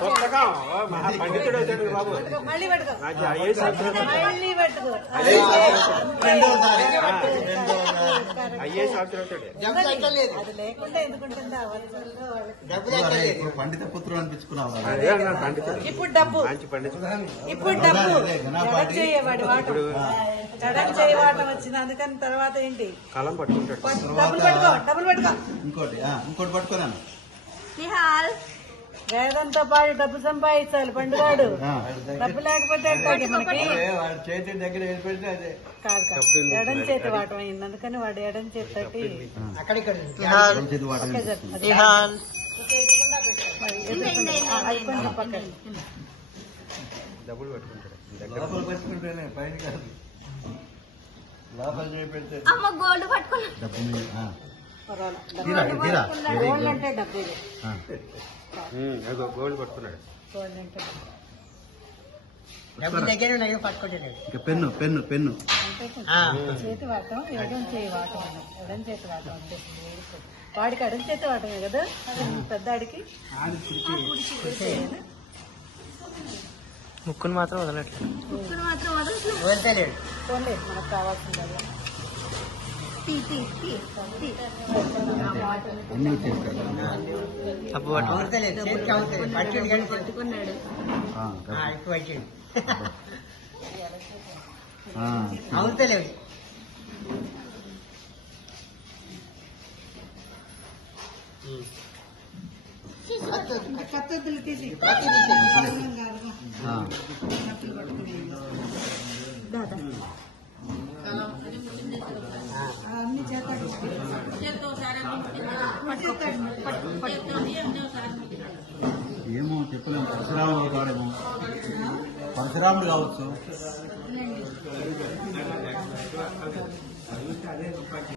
పుస్తకం పండితుడు అవుతాడు బాబు. మళ్ళీ పెట్టుకో. ఐఏఎస్ మళ్ళీ పెట్టుకో. ఐఏఎస్ ఆఫీసర్ అవుతాడు. అది లేకుండా ఎందుకుంటుందా? ఇప్పుడు పండిత పుత్రుడు అనిపించుకున్నావు. అదే అన్నాడు పండితుడు. ఇప్పుడు డబ్బు, మంచి పండితుడు. ఇప్పుడు డబ్బు ఎడం చేయవాడి వాటం, ఎడం చేయవాటం వచ్చింది. అందుకని తర్వాత ఏంటి? కలం పట్టుకుంటాడు. డబ్బులు పెట్టుకో, డబ్బులు పెట్టుకో. ఇంకోటి పట్టుకున్నాను. వేదంతో పాటు డబ్బు సంపాదించాలి పండుగాడు. డబ్బు లేకపోతే ఎట్లాగే మనకి? చేతి దగ్గర కాదు కాదు, ఎడం చేతి వాటం అయింది. అందుకని వాడు ఎడం చేతి తట్టి అయిపోయిన పక్కన డబ్బులు పట్టుకుంటాడు. లోపల పట్టుకుంటేనే పైన కాదు. లోపల చేపెడితే గోల్డ్ పట్టుకున్నా. గోల్డ్ అంటే డబ్బు. గోల్డ్ పట్టుకున్నాడు. గోల్డ్ అంటే ఇంకా పెన్ను పెన్ను పెన్ను చేతి వాటం, ఎడం చేయి వాటం అన్నాం. ఎడం చేతి వాటం అంటే వాడికి ఎడం చేతి వాటమే కదా, పెద్దాడికి ముక్కును మాత్రం వదలట్లేదు. పోన్లే, మనకు కావాల్సింది కదా. అన్నీ చేస్తాడు. తప్పు పట్టుకున్నాడు. అవుతలేవు. కత్తెత్తులు తీసి అన్ని చేస్తాడు. ఏమో చెప్పలేము. పరశురాముడు కాడేమో, పరశురాముడు కావచ్చు.